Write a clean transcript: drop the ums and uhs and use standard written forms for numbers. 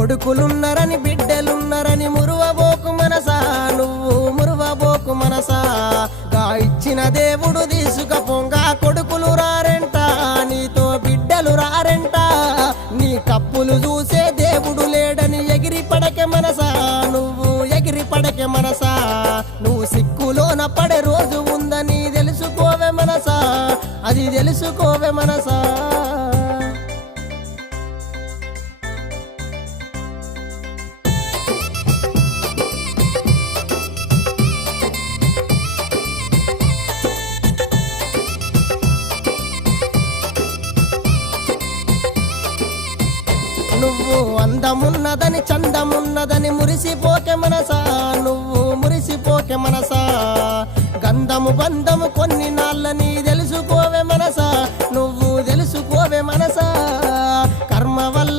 కొడుకులున్నరని బిడ్డలున్నరని మురువబోకు మనసా, నువ్వు మురువబోకు మనసా. గా ఇచ్చిన దేవుడు తీసుకపోంగా కొడుకులు రారెంట, నీతో బిడ్డలు రారెంట. నీ కప్పులు చూసే దేవుడు లేడని ఎగిరి పడకే మనసా, నువ్వు ఎగిరి పడకే మనసా. నువ్వు సిక్కులోన పడే రోజు ఉందని తెలుసుకోవే మనసా, అది తెలుసుకోవే మనసా. నువ్వు అందమున్నదని చందమున్నదని మురిసిపోకే మనసా, నువ్వు మురిసిపోకే మనసా. గంధము బంధము కొన్ని నాళ్ళ నీదే